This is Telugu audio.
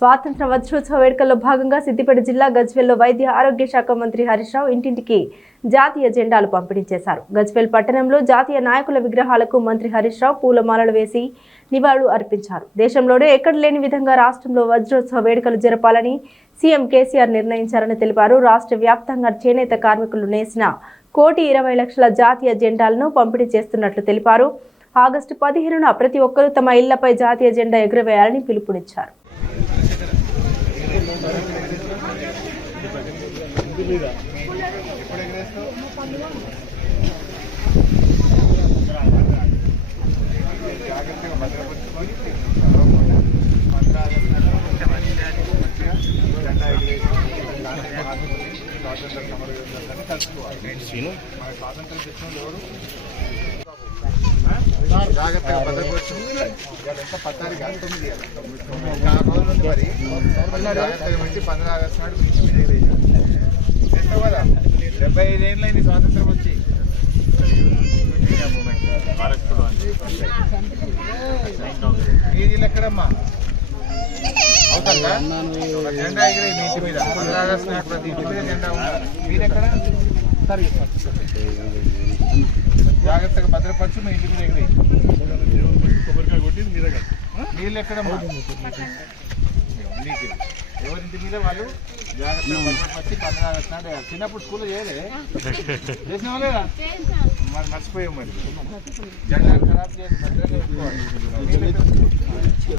స్వాతంత్ర వజ్రోత్సవ వేడుకల్లో భాగంగా సిద్దిపేట జిల్లా గజ్వేల్లో వైద్య ఆరోగ్య శాఖ మంత్రి హరీష్ రావు ఇంటింటికి జాతీయ జెండాలు పంపిణీ చేశారు. గజ్వేల్ పట్టణంలో జాతీయ నాయకుల విగ్రహాలకు మంత్రి హరీష్ రావు పూలమాలలు వేసి నివాళులు అర్పించారు. దేశంలోనే ఎక్కడ లేని విధంగా రాష్ట్రంలో వజ్రోత్సవ వేడుకలు జరపాలని సీఎం కేసీఆర్ నిర్ణయించారని తెలిపారు. రాష్ట్ర వ్యాప్తంగా చేనేత కార్మికులు నేసిన 1,20,00,000 జాతీయ జెండాలను పంపిణీ చేస్తున్నట్లు తెలిపారు. ఆగస్టు 15న ప్రతి ఒక్కరూ తమ ఇళ్లపై జాతీయ జెండా ఎగురవేయాలని పిలుపునిచ్చారు. జాగ్రత్తగా భద్రపరచు. పత్తారి కాదు 9 రోజులు ఉంది. మరి జాగ్రత్తగా మంచి 15 ఆగస్టు నాడు మీ మీద చేస్తావు కదా. 75 ఏళ్ళైంది స్వాతంత్రం వచ్చి. మీది ఎక్కడమ్మా అవుతుందా? జెండా ఎగిరే మీ ఇంటి మీద 15 ఆగస్టు నాడు ప్రతి ఇంటి మీద జెండా ఉండాలి. మీరెక్కడ జాగ్రత్తగా భద్రపరచు. మీ ఇంటి మీద ఎగిరి నీళ్ళు ఎక్కడమ్మా నీకు ఎవరింటి మీద వాళ్ళు జాగ్రత్తగా భద్రపరిచి 15 ఆగస్టు నాడు. చిన్నప్పుడు స్కూల్లో చేయలే చేసినావా లేదా? మరి మర్చిపోయాం. మరి జెండా ఖరాబ్ చేసి భద్రంగా పెట్టుకోవాలి.